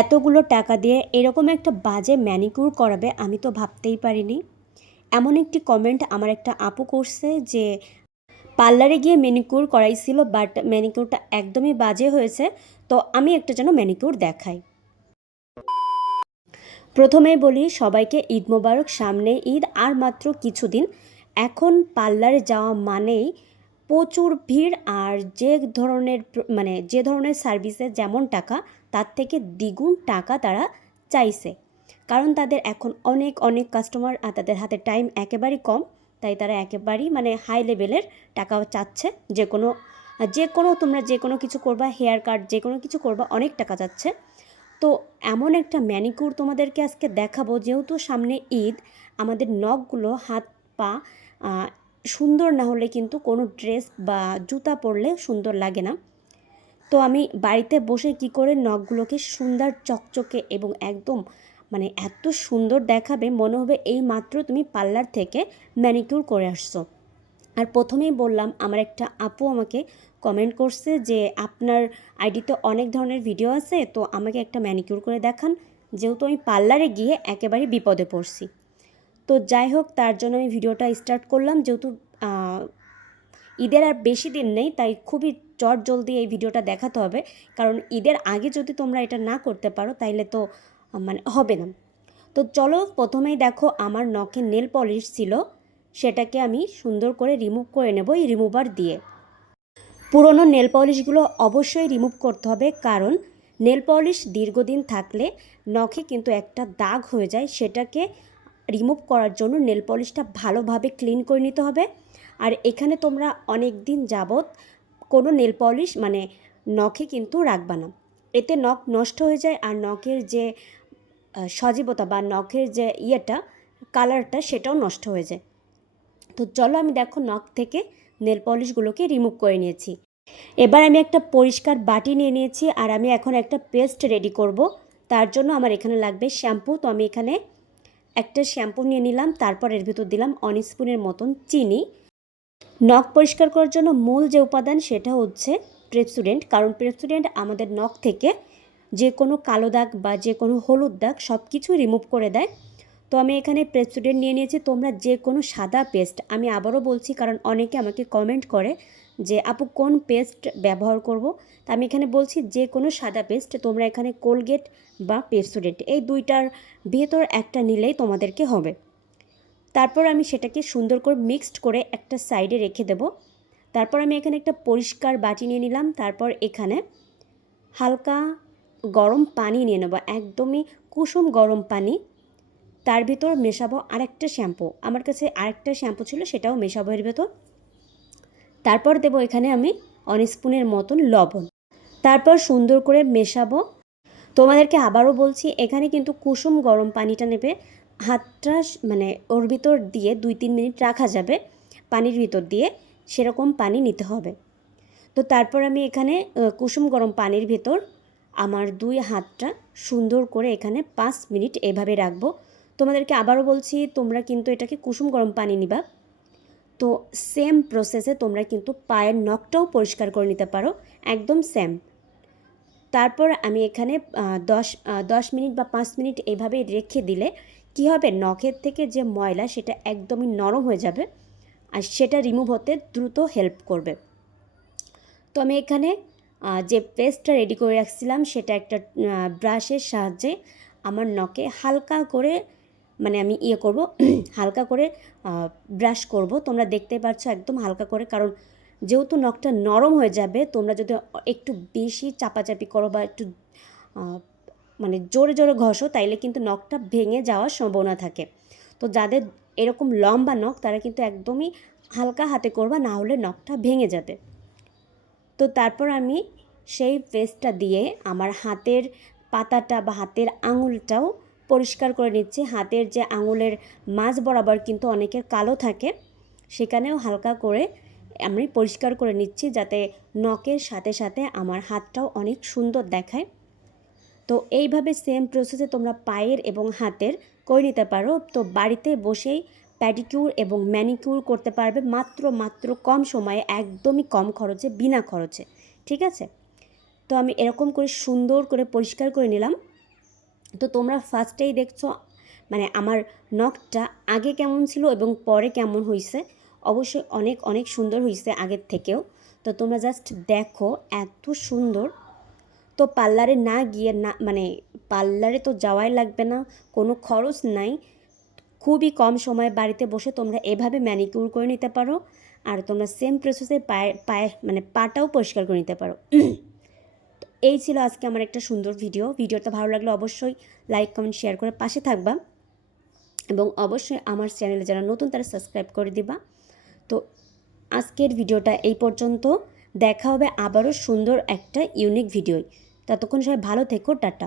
এতগুলো টাকা দিয়ে এরকম একটা বাজে ম্যানিকিউর করাবে আমি তো ভাবতেই পারিনি। এমন একটি কমেন্ট আমার একটা আপু করছে যে, পার্লারে গিয়ে ম্যানিকিউর করাইছিল বাট ম্যানিকিউরটা একদমই বাজে হয়েছে, তো আমি একটা যেন ম্যানিকিউর দেখাই। প্রথমেই বলি, সবাইকে ঈদ মোবারক, সামনে ঈদ, আর মাত্র কিছুদিন। এখন পার্লারে যাওয়া মানেই প্রচুর ভিড় আর যে ধরনের মানে যে ধরনের সার্ভিসে যেমন টাকা, তার থেকে দ্বিগুণ টাকা তারা চাইছে। কারণ তাদের এখন অনেক অনেক কাস্টমার আর তাদের হাতে টাইম একেবারেই কম, তাই তারা একেবারেই মানে হাই লেভেলের টাকা চাচ্ছে। যে কোনো যে কোনো তোমরা যে কোনো কিছু করবা হেয়ার কাট যে কোনো কিছু করবা, অনেক টাকা চাচ্ছে। তো এমন একটা ম্যানিকিউর তোমাদেরকে আজকে দেখাবো, যেহেতু সামনে ঈদ, আমাদের নখগুলো হাত পা সুন্দর না হলে কিন্তু কোনো ড্রেস বা জুতা পরলে সুন্দর লাগে না। তো আমি বাড়িতে বসে কি করে নখগুলোকে সুন্দর চকচকে এবং একদম মানে এত সুন্দর দেখাবে মনে হবে এই মাত্র তুমি পার্লার থেকে ম্যানিকিউর করে আসছো। আর প্রথমেই বললাম, আমার একটা আপু আমাকে কমেন্ট করছে যে আপনার আইডিতে অনেক ধরনের ভিডিও আছে, তো আমাকে একটা ম্যানিকিউর করে দেখান। যেহেতু আমি পার্লারে গিয়ে একেবারে বিপদে পড়ছি। তো যাই হোক, তার জন্য আমি ভিডিওটা স্টার্ট করলাম। যেহেতু ঈদের আর বেশি দিন নেই, তাই খুবই চট জলদি এই ভিডিওটা দেখাতে হবে। কারণ ঈদের আগে যদি তোমরা এটা না করতে পারো, তাইলে তো মানে হবে না। তো চলো, প্রথমেই দেখো, আমার নখে নেল পলিশ ছিল। সেটাকে আমি সুন্দর করে রিমুভ করে নেব এই রিমুভার দিয়ে। পুরনো নেল পলিশগুলো অবশ্যই রিমুভ করতে হবে। কারণ নেল পলিশ দীর্ঘদিন থাকলে নখে কিন্তু একটা দাগ হয়ে যায়। সেটাকে রিমুভ করার জন্য নেল পলিশটা ভালোভাবে ক্লিন করে নিতে হবে। আর এখানে তোমরা অনেক দিন যাবৎ কোনো নেল পলিশ মানে নখে কিন্তু রাখবা না। এতে নখ নষ্ট হয়ে যায় আর নখের যে সজীবতা বা নখের যে ইয়েটা কালারটা সেটাও নষ্ট হয়ে যায়। তো চলো আমি দেখো নখ থেকে নেল পলিশগুলোকে রিমুভ করে নিয়েছি। এবার আমি একটা পরিষ্কার বাটি নিয়ে নিয়েছি আর আমি এখন একটা পেস্ট রেডি করব। তার জন্য আমার এখানে লাগবে শ্যাম্পু তো আমি এখানে একটা শ্যাম্পু নিয়ে নিলাম, তারপর এর ভিতর দিলাম অন স্পুনের মতন চিনি। নখ পরিষ্কার করার জন্য মূল যে উপাদান সেটা হচ্ছে প্রেপসুডেন্ট কারণ প্রেপসুডেন্ট আমাদের নখ থেকে যে কোনো কালো দাগ বা যে কোনো হলুদ দাগ সব কিছু রিমুভ করে দেয়। তো আমি এখানে প্রেপসুডেন্ট নিয়ে নিয়েছি, তোমরা যে কোনো সাদা পেস্ট আমি আবারও বলছি কারণ অনেকে আমাকে কমেন্ট করে যে, আপু, কোন পেস্ট ব্যবহার করব? তা আমি এখানে বলছি, যে কোনো সাদা পেস্ট তোমরা এখানে কোলগেট বা পেপসুডেন্ট এই দুইটার ভেতর একটা নিলেই তোমাদেরকে হবে। তারপর আমি সেটাকে সুন্দর করে মিক্সড করে একটা সাইডে রেখে দেব। তারপর আমি এখানে একটা পরিষ্কার বাটি নিয়ে নিলাম। তারপর এখানে হালকা গরম পানি নিয়ে নেব, একদমই কুসুম গরম পানি। তার ভিতর মেশাবো আরেকটা শ্যাম্পু। আমার কাছে আরেকটা শ্যাম্পু ছিল, সেটাও মেশাবো এর ভেতর। তারপর দেবো এখানে আমি অন স্পুনের মতন লবণ। তারপর সুন্দর করে মেশাবো। তোমাদেরকে আবারও বলছি, এখানে কিন্তু কুসুম গরম পানিটা নেবে। হাতটা মানে ওর ভিতর দিয়ে দুই তিন মিনিট রাখা যাবে পানির ভিতর দিয়ে। সেরকম পানি নিতে হবে। তো তারপর আমি এখানে কুসুম গরম পানির ভেতর আমার দুই হাতটা সুন্দর করে এখানে পাঁচ মিনিট এভাবে রাখব। তোমাদেরকে আবারও বলছি, তোমরা কিন্তু এটাকে কুসুম গরম পানি নিবা। তো সেম প্রসেসে তোমরা কিন্তু পায়ের নখটাও পরিষ্কার করে নিতে পারো, একদম সেম তারপর আমি এখানে দশ দশ মিনিট বা পাঁচ মিনিট এভাবে রেখে দিলে কী হবে? নখের থেকে যে ময়লা সেটা একদমই নরম হয়ে যাবে আর সেটা রিমুভ হতে দ্রুত হেল্প করবে। তো আমি এখানে যে পেস্টটা রেডি করে রাখছিলাম সেটা একটা ব্রাশের সাহায্যে আমার নখে হালকা করে মানে আমি ইয়ে করব, হালকা করে ব্রাশ করব। তোমরা দেখতে পাচ্ছ একদম হালকা করে, কারণ যেহেতু নখটা নরম হয়ে যাবে, তোমরা যদি একটু বেশি চাপাচাপি করো বা একটু মানে জোরে জোরে ঘষো, তাইলে কিন্তু নখটা ভেঙে যাওয়ার সম্ভাবনা থাকে। তো যাদের এরকম লম্বা নখ, তারা কিন্তু একদমই হালকা হাতে করবা, না হলে নখটা ভেঙে যাবে। তো তারপর আমি সেই পেস্টটা দিয়ে আমার হাতের পাতাটা বা হাতের আঙুলটাও পরিষ্কার করে নিচ্ছি। হাতের যে আঙুলের মাঝ বরাবর কিন্তু অনেকের কালো থাকে। সেখানেও হালকা করে আমি পরিষ্কার করে নিচ্ছি যাতে নখের সাথে সাথে আমার হাতটাও অনেক সুন্দর দেখায়। তো এইভাবে সেম প্রসেসে তোমরা পায়ের এবং হাতের করে নিতে পারো। তো বাড়িতে বসেই প্যাডিকিউর এবং ম্যানিকিউর করতে পারবে মাত্র মাত্র কম সময়ে, একদমই কম খরচে, বিনা খরচে। ঠিক আছে? তো আমি এরকম করে সুন্দর করে পরিষ্কার করে নিলাম। তো তোমরা ফার্স্টেই দেখছ মানে আমার নখটা আগে কেমন ছিল এবং পরে কেমন হয়েছে অবশ্যই অনেক অনেক সুন্দর হয়েছে আগের থেকেও। তো তোমরা জাস্ট দেখো, এত সুন্দর। তো পার্লারে না গিয়ে না মানে পার্লারে তো যাওয়াই লাগবে না, কোনো খরচ নাই। খুবই কম সময়ে বাড়িতে বসে তোমরা এভাবে ম্যানিকিউর করে নিতে পারো। আর তোমরা সেম প্রসেসে পায়ে পায়ে মানে পাটাও পরিষ্কার করে নিতে পারো। এই ছিল আজকে আমার একটা সুন্দর ভিডিও ভিডিওটা ভালো লাগলে অবশ্যই লাইক কমেন্ট শেয়ার করে পাশে থাকবা। এবং অবশ্যই আমার চ্যানেলে যারা নতুন, তারা সাবস্ক্রাইব করে দিবা। তো আজকের ভিডিওটা এই পর্যন্ত। দেখা হবে আবারও সুন্দর একটা ইউনিক ভিডিও ততক্ষণ সবাই ভালো থেকো, টাটা।